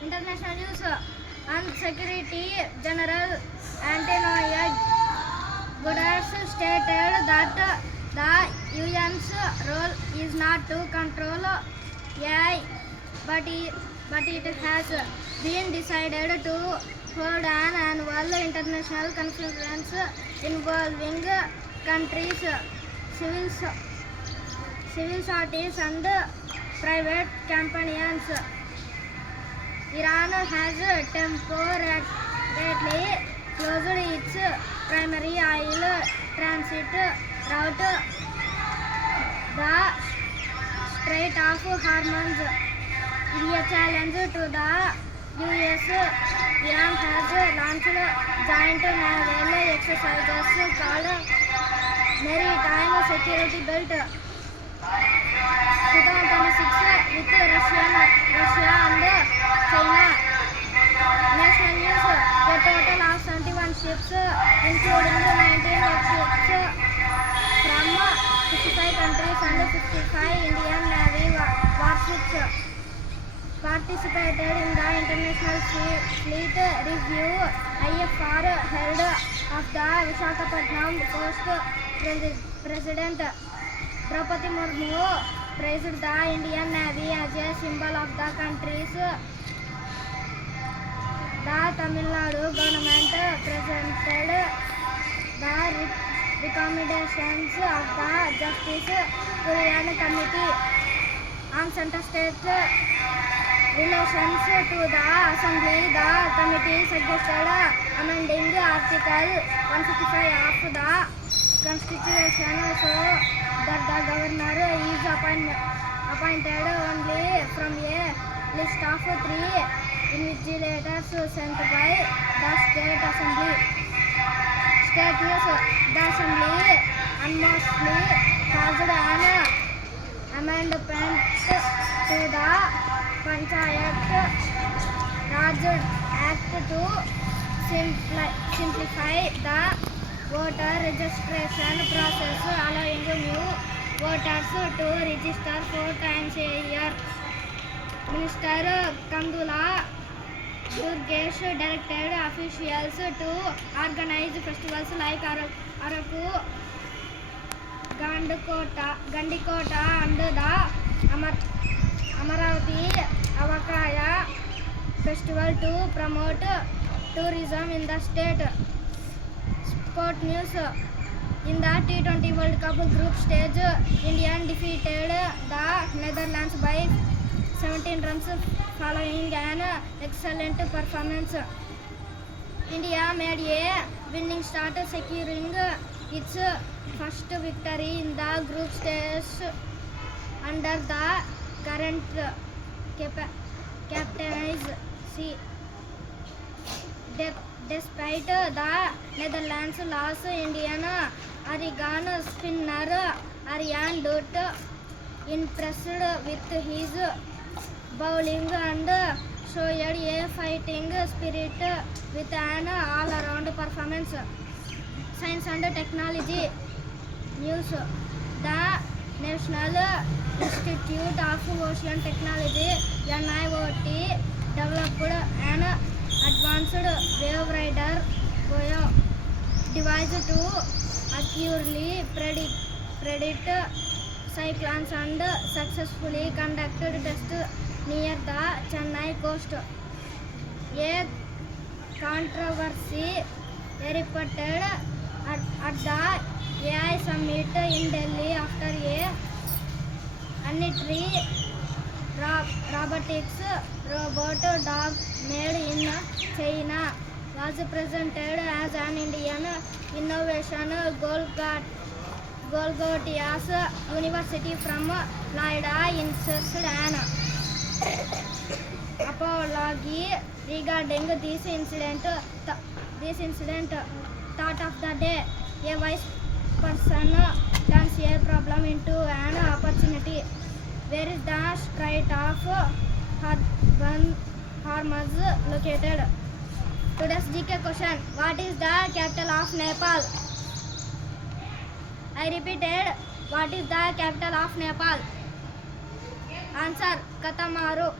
International news on Secretary General Antonio Guterres stated that the UN's role is not to control AI, but it has been decided to hold an annual international conference involving countries, civil societies and private companies. Iran has temporarily closed its primary oil transit route, the Strait of Hormuz. In a challenge to the US, Iran has launched joint naval exercises called Maritime Security Belt 2026 with Russia and China. National news: a total of 71 ships, including 19 ships from 55 countries and 55 Indian Navy warships, participated in the International Fleet Review (IFR) held of the Visakhapatnam coast. President Draupadi Murmu praised the Indian Navy as a symbol of the country's. The Tamil Nadu government presented the recommendations of the Justice Kurian Committee on Center-State Relations to the Assembly. The committee suggested amending Article 155 of the Constitution so that the governor is appointed only from a list of 3 invigilators sent by the State Assembly. State news: the Assembly unanimously passed an amendment to the Panchayat Raj Act to simplify the voter registration process, allowing new voters to register 4 times a year. Minister Kandula Durgesh directed officials to organize festivals like Araku, Gandikota and the Amaravati Avakaya festival to promote tourism in the state. Sport news: in the T20 World Cup group stage, India defeated the Netherlands by 17 runs following an excellent performance. India made a winning start, securing its first victory in the group stage under the current captaincy. Despite the Netherlands' loss, Indian Oregon spinner Aryan Dutt impressed with his bowling and showed a fighting spirit with an all-around performance. Science and technology news: the National Institute of Ocean Technology (NIOT) developed an advanced wave radar device to accurately predict cyclones and successfully conducted tests near the Chennai coast. A controversy erupted at the AI summit in Delhi after a unitary robotics robot dog made in China was presented as an Indian innovation. Golgottias University from Florida insisted an apology regarding this incident. Thought of the day: a wise person turns a problem into an opportunity. Where is the Strait of Hormuz located? Today's GK question: what is the capital of Nepal? I repeated, what is the capital of Nepal? Answer: Kathmandu.